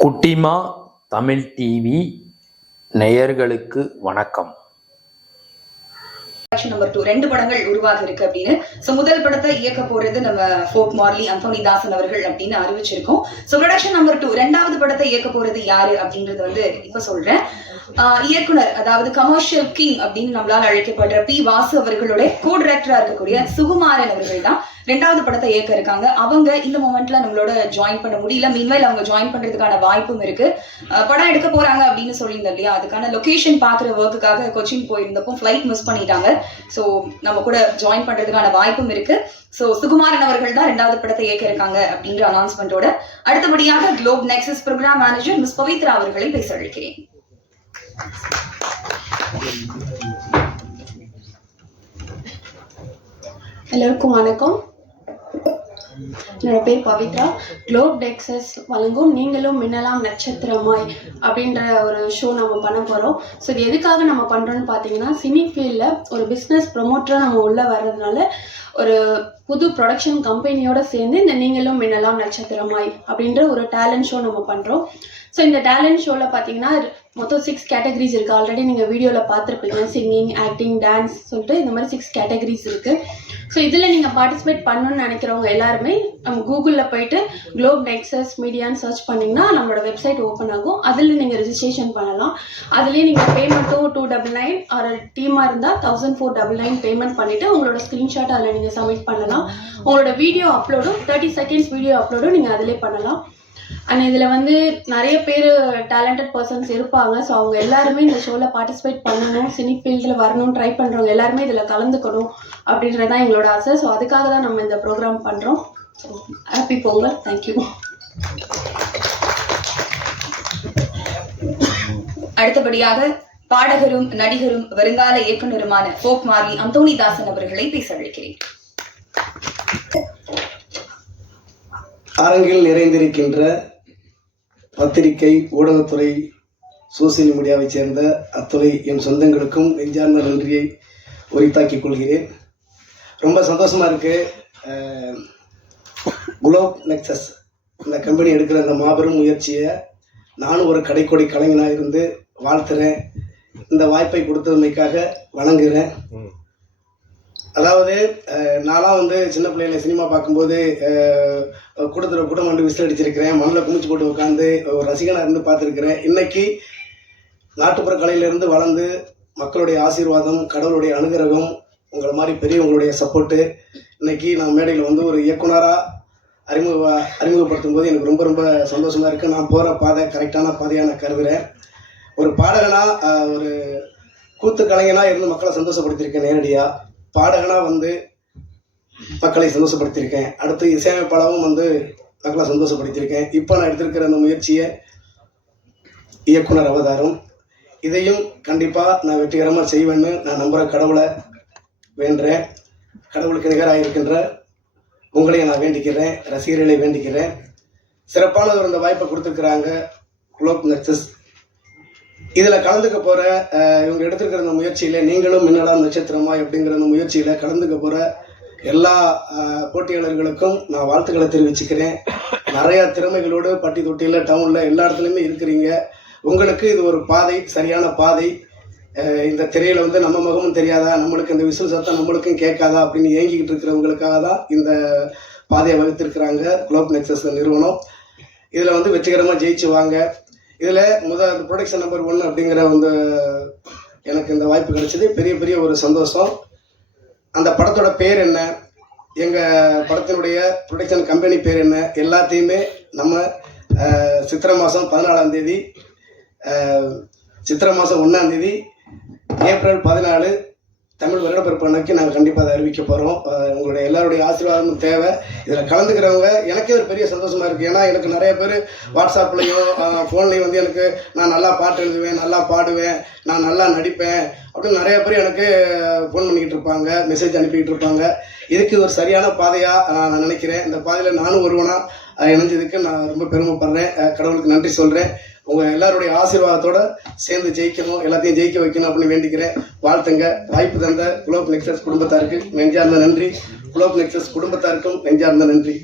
குட்டிமா தமிழ் டிவி நேயர்களுக்கு வணக்கம். நம்பர் டூ ரெண்டு படங்கள் உருவாக இருக்கு அப்படின்னு. சோ முதல் படத்தை இயக்க போறது நம்ம ஃபோக் மார்லி அந்தோனி தாசன் அவர்கள் அப்படின்னு அறிவிச்சிருக்கோம். சோ ப்ரொடக்ஷன் நம்பர் டூ ரெண்டாவது படத்தை இயக்க போறது யாரு அப்படின்றது வந்து இப்ப சொல்றேன். இயக்குனர் அதாவது கமர்ஷியல் கிங் அப்படின்னு நம்மளால அழைக்கப்படுற பி. வாசு அவர்களுடைய கோ டைரக்டரா இருக்கக்கூடிய சுகுமாரன் அவர்கள் தான் ரெண்டாவது படத்தை இயக்க இருக்காங்க. அவங்க இந்த மொமெண்ட்ல நம்மளோட ஜாயின் பண்ண முடியல. மீன்வைல் அவங்க ஜாயின் பண்றதுக்கான வாய்ப்பும் இருக்கு. படம் எடுக்க போறாங்க அப்படின்னு சொல்லியிருந்தோம் இல்லையா? அதுக்கான லொகேஷன் பாக்குற ஒர்க்குக்காக கொச்சின் போயிருந்தப்போ ஃபிளைட் மிஸ் பண்ணிட்டாங்க. ஸோ நம்ம கூட ஜாயின் பண்றதுக்கான வாய்ப்பும் இருக்கு. ஸோ சுகுமாரன் அவர்கள் தான் ரெண்டாவது படத்தை இயக்க இருக்காங்க அப்படின்ற அனௌன்ஸ்மெண்ட்டோட அடுத்தபடியாக globe nexus program manager miss Pavithra அவர்களை பேச அழைக்கிறேன். எல்லோருக்கும் வணக்கம். என்னோட பேர் பவித்ரா. குளோப் டெக்ஸஸ் வழங்கும் நீங்களும் மின்னலாம் நட்சத்திரமாய் அப்படின்ற ஒரு ஷோ நம்ம பண்ண போகிறோம் ஸோ இது எதுக்காக நம்ம பண்ணுறோன்னு பார்த்தீங்கன்னா சினி ஃபீல்டில் ஒரு பிஸ்னஸ் ப்ரொமோட்டராக நம்ம உள்ளே வர்றதுனால ஒரு புது ப்ரொடக்ஷன் கம்பெனியோட சேர்ந்து இந்த நீங்களும் மின்னலாம் நட்சத்திரமாய் அப்படின்ற ஒரு டேலண்ட் ஷோ நம்ம பண்ணுறோம் ஸோ இந்த டேலண்ட் ஷோவில் பார்த்தீங்கன்னா மொத்தம் சிக்ஸ் கேட்டகரிஸ் இருக்குது ஆல்ரெடி நீங்கள் வீடியோவில் பார்த்துருப்பீங்க. சிங்கிங் ஆக்டிங் டான்ஸ் சொல்லிட்டு இந்த மாதிரி சிக்ஸ் கேட்டகரிஸ் இருக்குது ஸோ இதில் நீங்கள் பார்ட்டிசிபேட் பண்ணணும்னு நினைக்கிறவங்க எல்லாருமே நம்ம கூகுளில் போயிட்டு குளோப் நெக்ஸஸ் மீடியான்னு சர்ச் பண்ணிங்கன்னா நம்மளோட வெப்சைட் ஓப்பன் ஆகும். அதில் நீங்கள் ரிஜிஸ்ட்ரேஷன் பண்ணலாம். அதுலேயே நீங்கள் பேமெண்ட்டும் டூ டபுள் நைன் ஒரு டீமாக இருந்தால் thousand four double nine payment பண்ணிவிட்டு உங்களோட ஸ்க்ரீன்ஷாட் அதில் நீங்கள் சப்மிட் பண்ணலாம். உங்களோட வீடியோ அப்லோடும் தேர்ட்டி செகண்ட்ஸ் வீடியோ அப்லோடும் நீங்கள் அதிலே பண்ணலாம். அண்ட் இதில் வந்து நிறைய பேர் டேலண்டட் பர்சன்ஸ் இருப்பாங்க. ஸோ அவங்க எல்லாருமே இந்த ஷோவில் பார்ட்டிசிபேட் பண்ணணும். சினி ஃபீல்டில் வரணும் ட்ரை பண்ணுறவங்க எல்லாருமே இதில் கலந்துக்கணும் அப்படின்றது தான் எங்களோட ஆசை. ஸோ அதுக்காக தான் நம்ம இந்த ப்ரோக்ராம் பண்ணுறோம் ஸோ ஹாப்பி பொங்கல். தேங்க்யூ அடுத்தபடியாக பாடகரும் நடிகரும் வருங்கால இயக்குனருமான ஃபோக் மார்லி அந்தோனிதாசன் அவர்களை பேச அழைக்கிறேன். அரங்கில் நிறைந்திருக்கின்ற பத்திரிகை ஊடகத்துறை சோசியல் மீடியாவைச் சேர்ந்த அத்துறை என் சொந்தங்களுக்கும் நெஞ்சார்ந்த நன்றியை உரித்தாக்கிக் கொள்கிறேன். ரொம்ப சந்தோஷமாக இருக்கு. குலோப் குளோப் நெக்ஸஸ் இந்த கம்பெனி எடுக்கிற அந்த மாபெரும் முயற்சியை நானும் ஒரு கடைக்கோடி கலைஞனாக இருந்து வாழ்த்துறேன். இந்த வாய்ப்பை கொடுத்ததுமைக்காக வணங்குகிறேன் அதாவது நான்லாம் வந்து சின்ன பிள்ளையில சினிமா பார்க்கும்போது கூட்டத்தில் கூட்டம் வந்து விசில் அடிச்சிருக்கிறேன். மண்ணில் குமிச்சு போட்டு உட்காந்து ஒரு ரசிகனாக இருந்து பார்த்துருக்கிறேன். இன்னைக்கு நாட்டுப்புற கலையிலேருந்து வளர்ந்து மக்களுடைய ஆசீர்வாதம் கடவுளுடைய அனுகிரகம் உங்களை மாதிரி பெரியவங்களுடைய சப்போர்ட்டு இன்னைக்கு நான் மேடையில் வந்து ஒரு இயக்குனராக அறிமுக அறிமுகப்படுத்தும் போது எனக்கு ரொம்ப ரொம்ப சந்தோஷமாக இருக்குது நான் போகிற பாதை கரெக்டான பாதையாக நான் கருதுகிறேன் ஒரு பாடகனாக ஒரு கூத்து கலைஞனாக இருந்து மக்களை சந்தோஷப்படுத்தியிருக்கேன் நேரடியாக பாடகனாக வந்து மக்களை சந்தோஷப்படுத்தியிருக்கேன். அடுத்து இசையமைப்பாளரும் வந்து மக்களை சந்தோஷப்படுத்தியிருக்கேன். இப்போ நான் எடுத்திருக்கிற அந்த முயற்சியை இயக்குனர் அவதாரம். இதையும் கண்டிப்பாக நான் வெற்றிகரமாக செய்வேன்னு நான் நம்புகிற கடவுளை வேண்டுறேன் கடவுளுக்கு நிகராக இருக்கின்ற உங்களையும் நான் வேண்டிக்கிறேன். ரசிகர்களை வேண்டிக்கிறேன். சிறப்பான ஒரு இந்த வாய்ப்பை கொடுத்துருக்குறாங்க குளோப் நெக்ஸஸ் இதில் கலந்துக்க போகிற இவங்க எடுத்துருக்கிற அந்த முயற்சியில் நீங்களும் மின்னலாம் நட்சத்திரமா அப்படிங்கிற அந்த முயற்சியில் கலந்துக்க போகிற எல்லா போட்டியாளர்களுக்கும் நான் வாழ்த்துக்களை தெரிவிச்சுக்கிறேன். நிறையா திறமைகளோடு பட்டி தொட்டியில் டவுனில் எல்லா இடத்துலையுமே இருக்கிறீங்க. உங்களுக்கு இது ஒரு பாதை சரியான பாதை. இந்த திரையில் வந்து நம்ம முகமும் தெரியாதா? நம்மளுக்கு இந்த விசில் சத்தம் நம்மளுக்கும் கேட்காதா? அப்படின்னு ஏங்கிக்கிட்டு இருக்கிறவங்களுக்காக தான் இந்த பாதையை வகுத்திருக்கிறாங்க குளோப் நெக்ஸஸ் நிறுவனம். இதில் வந்து வெற்றிகரமாக ஜெயிச்சு வாங்க. இதில் முதல் ப்ரொடக்ஷன் நம்பர் ஒன் அப்படிங்கிற வந்து எனக்கு இந்த வாய்ப்பு கிடைச்சது. பெரிய பெரிய ஒரு சந்தோஷம். அந்த படத்தோட பேர் என்ன? எங்கள் படத்தினுடைய ப்ரொடக்ஷன் கம்பெனி பேர் என்ன? எல்லாத்தையுமே நம்ம சித்திரை மாதம் பதினாலாம் தேதி சித்திரை மாதம் ஒன்றாம் தேதி ஏப்ரல் பதினாலு தமிழ் வருடப்பிறப்பு அன்னைக்கு நாங்கள் கண்டிப்பாக அதை அறிவிக்க போகிறோம் உங்களுடைய எல்லாருடைய ஆசீர்வாதமும் தேவை. இதில் கலந்துக்கிறவங்க எனக்கே ஒரு பெரிய சந்தோஷமாக இருக்குது ஏன்னா எனக்கு நிறைய பேர் வாட்ஸ்அப்லேயோ ஃபோன்லேயும் வந்து எனக்கு நான் நல்லா பாட்டு எழுதுவேன் நல்லா பாடுவேன் நான் நல்லா நடிப்பேன் அப்படின்னு நிறைய பேர் எனக்கு ஃபோன் பண்ணிக்கிட்டு இருப்பாங்க மெசேஜ் அனுப்பிக்கிட்டு இருப்பாங்க. இதுக்கு இது ஒரு சரியான பாதையாக நான் நினைக்கிறேன். இந்த பாதையில் நானும் ஒருவனாக இணைஞ்சதுக்கு நான் ரொம்ப பெருமைப்படுறேன். கடவுளுக்கு நன்றி சொல்கிறேன் உங்கள் எல்லாருடைய ஆசீர்வாதத்தோட சேர்ந்து ஜெயிக்கணும் எல்லாத்தையும் ஜெயிக்க வைக்கணும் அப்படின்னு வேண்டிக்கிறேன். வாழ்த்துங்க. வாய்ப்பு தந்த குளோப் நெக்ஸஸ் குடும்பத்தாருக்கு நெஞ்சார்ந்த நன்றி. குளோப் நெக்ஸஸ் குடும்பத்தாருக்கும் நெஞ்சார்ந்த நன்றி.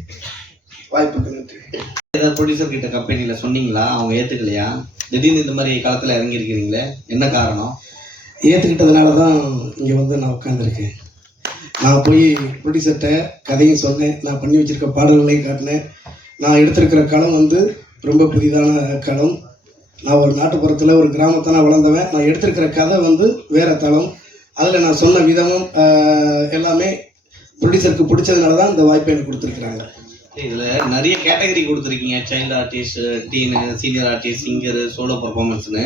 வாய்ப்புக்கு நன்றி. ஏதாவது ப்ரொடியூசர் கிட்ட கம்பெனியில் சொன்னீங்களா? அவங்க ஏற்றுக்கலையா திடீர்னு இந்த மாதிரி களத்தில் இறங்கியிருக்கிறீங்களே? என்ன காரணம்? ஏற்றுக்கிட்டதுனால தான் இங்கே வந்து நான் உட்காந்துருக்கேன் நான் போய் ப்ரொடியூசர்கிட்ட கதையும் சொன்னேன். நான் பண்ணி வச்சிருக்க பாடல்களையும் காட்டினேன். நான் எடுத்திருக்கிற களம் வந்து ரொம்ப புதிதான களம். நான் ஒரு நாட்டுப்புறத்தில் ஒரு கிராமத்தை நான் வளர்ந்தவன். நான் எடுத்திருக்கிற கதை வந்து வேற தளம். அதில் நான் சொன்ன விதமும் எல்லாமே ப்ரொடியூசருக்கு பிடிச்சதுனால தான் இந்த வாய்ப்பை எனக்கு கொடுத்துருக்குறாங்க. இதில் நிறைய கேட்டகரி கொடுத்துருக்கீங்க. சைல்டு ஆர்டிஸ்ட் டீனு சீனியர் ஆர்டிஸ்ட் சிங்கர் சோலோ பர்ஃபார்மன்ஸ்னு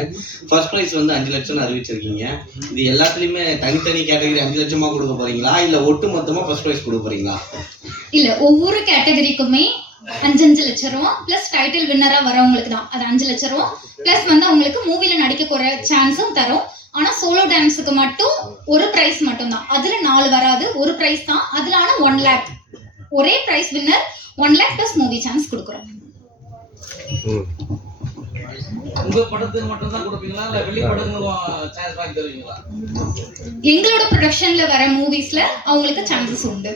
ஃபர்ஸ்ட் ப்ரைஸ் வந்து அஞ்சு லட்சம்னு அறிவிச்சிருக்கீங்க. இது எல்லாத்துலேயுமே தனித்தனி கேட்டகரி அஞ்சு லட்சமாக கொடுக்க போறீங்களா? இல்லை ஒட்டு மொத்தமாக ஃபர்ஸ்ட் ப்ரைஸ் கொடுக்க போறீங்களா? இல்ல ஒவ்வொரு கேட்டகரிக்குமே அஞ்சு அஞ்சு லட்சம் ரூபா பிளஸ் டைட்டில் வின்னரா வரவங்களுக்கு தான். அது அஞ்சு லட்சம் ரூபா. பிளஸ் வந்து அவங்களுக்கு மூவில நடிக்க போற சான்ஸும் தரும். ஆனா சோலோ டான்ஸுக்கு மட்டும் ஒரு பிரைஸ் மட்டும் தான். அதுல நாலு வராது. ஒரு பிரைஸ் தான். அதுல ஆனா ஒன் லேக் ஒரே prize winner one lakh plus movie chance கொடுக்குறோம். உங்க படத்துக்கு மட்டும் தான் கொடுப்பீங்களா? இல்ல வெளி படங்களும் சான்ஸ் வாங்கி தருவீங்களா? எங்களோட ப்ரொடக்ஷன்ல வர மூவிஸ்ல அவங்களுக்கு சான்சஸ் உண்டு.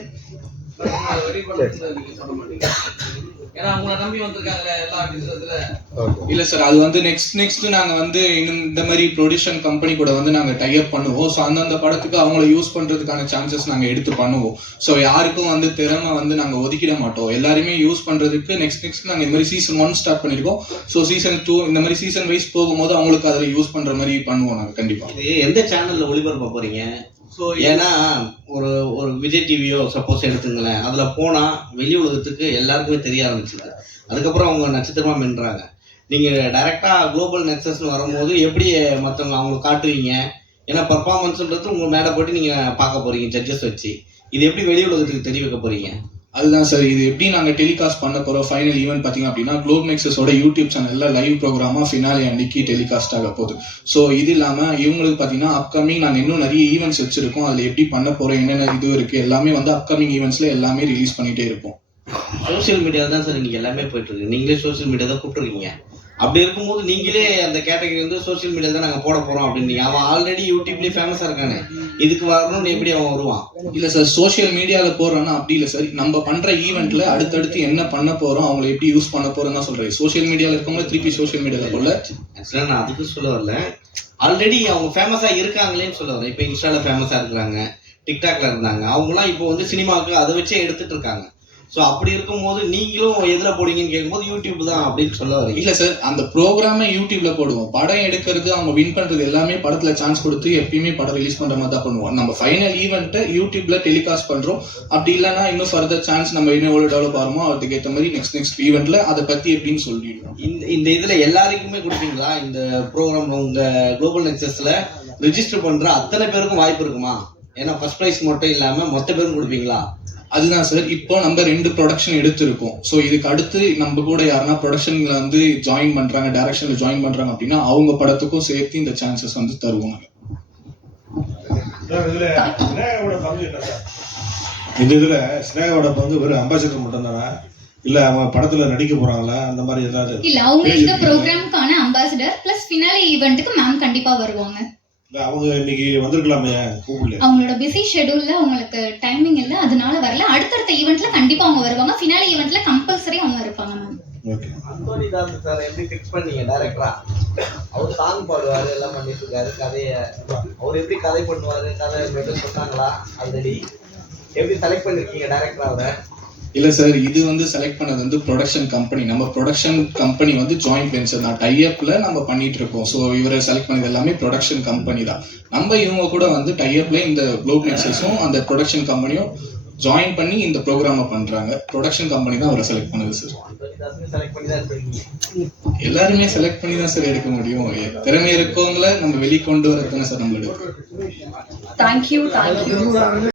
ஏன்னா உங்களை நம்பி வந்திருக்காங்களே எல்லா பிசினஸ்ல இல்ல சார் அது வந்து நெக்ஸ்ட் நெக்ஸ்ட் நாங்க வந்து இன்னும் இந்த மாதிரி ப்ரொடியூஷன் கம்பெனி கூட வந்து நாங்க டைப் பண்ணுவோம். ஸோ அந்தந்த படத்துக்கு அவங்கள யூஸ் பண்றதுக்கான சான்சஸ் நாங்க எடுத்து பண்ணுவோம். ஸோ யாருக்கும் வந்து திறமை வந்து நாங்க ஒதுக்கிட மாட்டோம். எல்லாருமே யூஸ் பண்றதுக்கு நெக்ஸ்ட் நெக்ஸ்ட் நாங்க இந்த மாதிரி சீசன் ஒன் ஸ்டார்ட் பண்ணிருக்கோம். ஸோ சீசன் டூ இந்த மாதிரி சீசன் வைஸ் போகும்போது அவங்களுக்கு அதில் யூஸ் பண்ற மாதிரி பண்ணுவோம் நாங்க கண்டிப்பா. எந்த சேனலில் ஒளிபரப்ப போறீங்க? ஸோ ஏன்னா ஒரு ஒரு விஜய் டிவியோ சப்போஸ் எடுத்துங்களேன். அதில் போனால் வெளி உலகத்துக்கு எல்லாருக்குமே தெரிய ஆரம்பிச்சுது. அதுக்கப்புறம் அவங்க நட்சத்திரமாக மின்றாங்க. நீங்கள் டைரெக்டாக குளோபல் நெக்ஸஸ்னு வரும்போது எப்படி மற்றவங்க அவங்கள காட்டுவீங்க? ஏன்னா பர்ஃபார்மன்ஸ்ன்றது உங்கள் மேலே போட்டு நீங்கள் பார்க்க போகிறீங்க ஜட்ஜஸ் வச்சு. இது எப்படி வெளி உலகத்துக்கு தெரிய வைக்க போகிறீங்க அதுதான் சார். இது எப்படி நாங்கள் டெலிகாஸ்ட் பண்ண போகிறோம் ஃபைனல் ஈவெண்ட் பார்த்தீங்க அப்படின்னா குளோப் நெக்ஸஸோட யூடியூப் சேனலில் லைவ் ப்ரோக்ராமா ஃபினாலே அன்னைக்கு டெலிகாஸ்ட் ஆக போகுது. ஸோ இது இல்லாமல் இவங்களுக்கு பார்த்தீங்கன்னா அப்கமிங் நாங்கள் இன்னும் நிறைய ஈவெண்ட்ஸ் வச்சுருக்கோம். அதில் எப்படி பண்ண போகிறோம் என்னென்ன இது இருக்குது எல்லாமே வந்து அப்கமிங் ஈவெண்ட்ஸில் எல்லாமே ரிலீஸ் பண்ணிகிட்டே இருப்போம். சோஷியல் மீடியா தான் சார் நீங்கள் எல்லாமே போயிட்டுருக்கு நீங்களே சோஷியல் மீடியா தான் கூப்பிட்டுருக்கீங்க. அப்படி இருக்கும்போது நீங்களே அந்த கேட்டகரி வந்து சோஷியல் மீடியா தான் நாங்கள் போட போறோம் அப்படின்னு. அவன் ஆல்ரெடி யூடியூப்லேயே ஃபேமஸாக இருக்கானே. இதுக்கு வரணும்னு எப்படி அவன் வருவான்? இல்ல சார் சோஷியல் மீடியால போறோம்னா அப்படி இல்ல சார் நம்ம பண்ற ஈவெண்ட்ல அடுத்தடுத்து என்ன பண்ண போறோம் அவங்களை எப்படி யூஸ் பண்ண போறோம் தான் சொல்றேன். சோஷியல் மீடியால இருக்கவங்க திருப்பி சோஷியல் மீடியால போல ஆக்சுவலாக நான் அதுக்கு சொல்ல வரல. ஆல்ரெடி அவங்க ஃபேமஸாக இருக்காங்களேன்னு சொல்ல வரேன். இப்போ இன்ஸ்டால ஃபேமஸாக இருக்கிறாங்க டிக்டாக்ல இருந்தாங்க. அவங்களாம் இப்போ வந்து சினிமாவுக்கு அதை வச்சே எடுத்துட்டு இருக்காங்க. ஸோ அப்படி இருக்கும்போது நீங்களும் எதில் போடுவீங்கன்னு கேட்கும்போது யூடியூப் தான் அப்படின்னு சொல்ல வரீங்க. இல்ல சார் அந்த ப்ரோக்ராமை யூடியூப்ல போடுவோம். படம் எடுக்கிறது அவங்க வின் பண்றது எல்லாமே படத்துல சான்ஸ் கொடுத்து எப்பயுமே படம் ரிலீஸ் பண்ற மாதிரி தான் பண்ணுவோம். நம்ம ஃபைனல் ஈவெண்ட்டை யூடியூப்ல டெலிகாஸ்ட் பண்றோம். அப்படி இல்லைன்னா இன்னும் ஃபர்தர் சான்ஸ் நம்ம இன்னும் எவ்வளவு டெவலப் ஆகிறோமோ அதுக்கு ஏற்ற மாதிரி நெக்ஸ்ட் நெக்ஸ்ட் ஈவெண்ட்ல அதை பத்தி எப்படின்னு சொல்லிடுவோம். இந்த இந்த இதுல எல்லாருக்குமே கொடுப்பீங்களா? இந்த ப்ரோக்ராம் உங்க குளோபல் நெக்ஸஸ்ல ரிஜிஸ்டர் பண்ற அத்தனை பேருக்கும் வாய்ப்பு இருக்குமா? ஏன்னா ஃபர்ஸ்ட் ப்ரைஸ் மட்டும் இல்லாம மொத்த பேரும் கொடுப்பீங்களா? அதுதான் சார் இப்போ நம்ம ரெண்டு ப்ரொடக்ஷன் எடுத்திருக்கோம். ஸோ இதுக்கு அடுத்து நம்ம கூட யாருன்னா ப்ரொடக்ஷன்ல வந்து ஜாயின் பண்றாங்க டைரக்ஷன்ல ஜாயின் பண்றாங்க அப்படின்னா அவங்க படத்துக்கும் சேர்த்து இந்த சான்சஸ் வந்து சார் இந்த இதுல ஸ்னேகாவோட பங்கு வெறும் அம்பாசிடர் மட்டும் தானா இல்ல அவங்க படத்துல நடிக்க போறாங்களா? அந்த மாதிரி ஏதாவது இல்ல அவங்க இந்த? ப்ரோக்ராம்க்கான அம்பாசிடர் பிளஸ் ஃபினாலே ஈவெண்ட்டுக்கு மேம் கண்டிப்பா வருவாங்க. அவங்க இன்னைக்கு வந்திருக்கலாமே கூப்பிடல அவங்களோட பிஸி ஷெடியூல்ல அவங்களுக்கு டைமிங் இல்ல அதனால வரல. அடுத்தடுத்த ஈவெண்ட்ல கண்டிப்பா அவங்க வருவாங்க. ஃபினாலே ஈவெண்ட்ல கம்பல்சரி அவங்க இருப்பாங்க ma'am okay. Anthony Das sir எப்படி ஃபிக்ஸ் பண்ணீங்க டைரக்டரா அவர் சாங் பாடுவாரு எல்லாம் பண்ணிட்டு இருக்காரு கதைய. அவர் எப்படி கதை பண்ணுவாரு கதை சொன்னாங்களா? ஆல்ரெடி எப்படி செலக்ட் பண்ணிருக்கீங்க டைரக்டரா அவரை? இல்ல சார் இது வந்து செலக்ட் பண்ணது வந்து ப்ரொடக்ஷன் கம்பெனி நம்ம ப்ரொடக்ஷன் கம்பெனி வந்து ஜாயிண்ட் வெஞ்சர் தான். டைஅப்ல நம்ம பண்ணிட்டு இருக்கோம். ஸோ இவரை செலக்ட் பண்ணது எல்லாமே ப்ரொடக்ஷன் கம்பெனி தான். நம்ம இவங்க கூட வந்து டைஅப்ல இந்த குளோப் நெக்ஸஸும் அந்த ப்ரொடக்ஷன் கம்பெனியும் ஜாயின் பண்ணி இந்த ப்ரோக்ராமை பண்றாங்க. ப்ரொடக்ஷன் கம்பெனி தான் அவரை செலக்ட் பண்ணுது சார் எல்லாருமே செலக்ட் பண்ணி தான் சார் எடுக்க முடியும். திறமை இருக்கவங்கள நம்ம வெளிக்கொண்டு வரதுன்னு சார் நம்மளோட தேங்க்யூ தேங்க்யூ